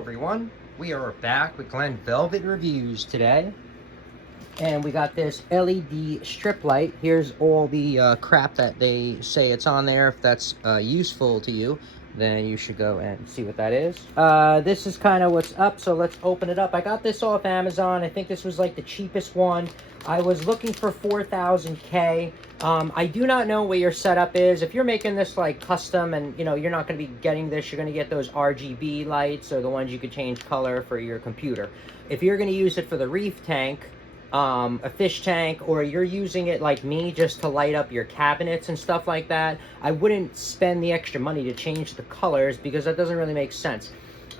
everyone, we are back with Glen Velvet Reviews today, and we got this LED strip light. Here's all the crap that they say it's on there. If that's useful to you, then you should go and see what that is. This is kind of what's up, so let's open it up. I got this off Amazon. I think this was like the cheapest one. I was looking for 4000K. I do not know what your setup is. If you're making this like custom and you're not going to be getting this, you're going to get those RGB lights or the ones you could change color for your computer. If you're going to use it for the reef tank, a fish tank, or you're using it like me just to light up your cabinets and stuff like that, I wouldn't spend the extra money to change the colors because that doesn't really make sense.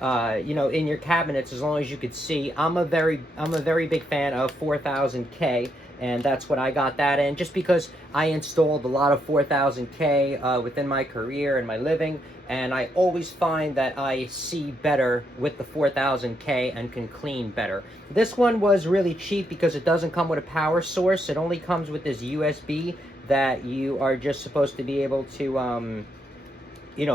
In your cabinets, as long as you could see, I'm a very big fan of 4000K, and that's what I got that in, just because I installed a lot of 4000K within my career and my living, and I always find that I see better with the 4000K and can clean better. This one was really cheap because it doesn't come with a power source. It only comes with this USB that you are just supposed to be able to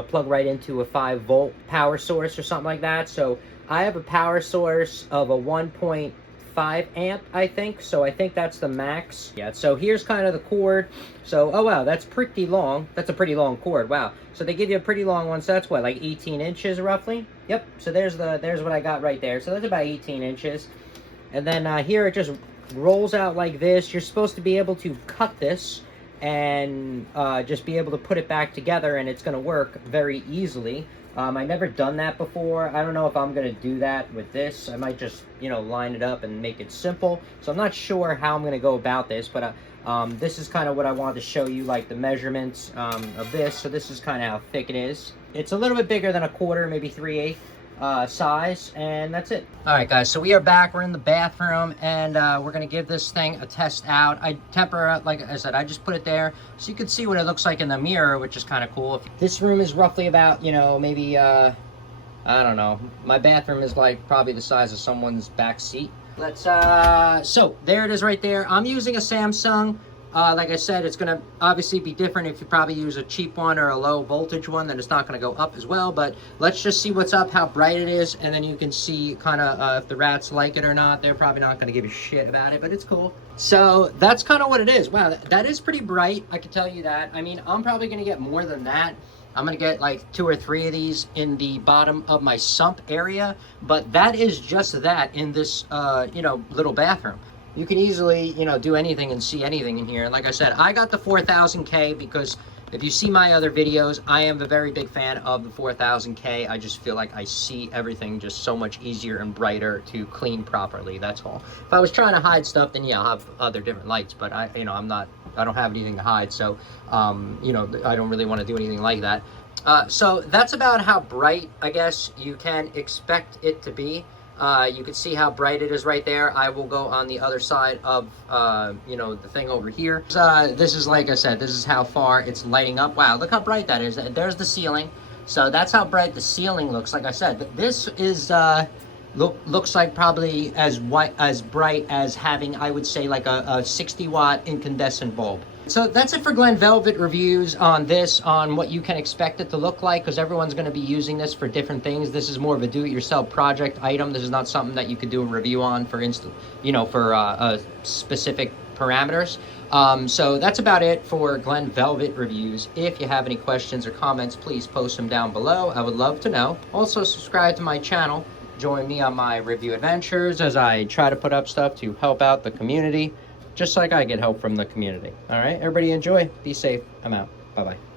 plug right into a 5-volt power source or something like that. So I have a power source of a 1.5 amp, I think. So I think that's the max. Yeah, so here's kind of the cord. So, oh wow, that's pretty long. That's a pretty long cord, wow. So they give you a pretty long one, so that's what, like 18 inches roughly? Yep, so there's what I got right there. So that's about 18 inches. And then here it just rolls out like this. You're supposed to be able to cut this and just be able to put it back together, and it's going to work very easily. I've never done that before. I don't know if I'm going to do that with this. I might just line it up and make it simple. So I'm not sure how I'm going to go about this, but this is kind of what I wanted to show you, like the measurements of this. So this is kind of how thick it is. It's a little bit bigger than a quarter, maybe 3/8 size, and that's it. All right, guys, so we are back. We're in the bathroom, and we're gonna give this thing a test out. I temper, like I said, I just put it there so you can see what it looks like in the mirror, which is kind of cool. This room is roughly about maybe I don't know, my bathroom is like probably the size of someone's back seat. Let's so there it is right there. I'm using a Samsung. Like I said, it's going to obviously be different if you probably use a cheap one or a low voltage one, then it's not going to go up as well. But let's just see what's up, how bright it is, and then you can see kind of if the rats like it or not. They're probably not going to give a shit about it, but it's cool. So that's kind of what it is. Wow, that is pretty bright, I can tell you that. I mean, I'm probably going to get more than that. I'm going to get like 2 or 3 of these in the bottom of my sump area, but that is just that in this, little bathroom. You can easily, do anything and see anything in here. Like I said, I got the 4000K because if you see my other videos, I am a very big fan of the 4000K. I just feel like I see everything just so much easier and brighter to clean properly, that's all. If I was trying to hide stuff, then yeah, I'll have other different lights, but I don't have anything to hide, so, I don't really want to do anything like that. So that's about how bright, I guess, you can expect it to be. You can see how bright it is right there. I will go on the other side of, the thing over here. This is, like I said, this is how far it's lighting up. Wow, look how bright that is. There's the ceiling. So that's how bright the ceiling looks. Like I said, this is, looks like probably as bright as having, I would say, like a 60-watt incandescent bulb. So that's it for Glen Velvet Reviews on this, on what you can expect it to look like, because everyone's going to be using this for different things. This is more of a do-it-yourself project item. This is not something that you could do a review on for specific parameters. So that's about it for Glen Velvet Reviews. If you have any questions or comments, please post them down below. I would love to know. Also, subscribe to my channel. Join me on my review adventures as I try to put up stuff to help out the community, just like I get help from the community. All right, everybody enjoy. Be safe. I'm out. Bye-bye.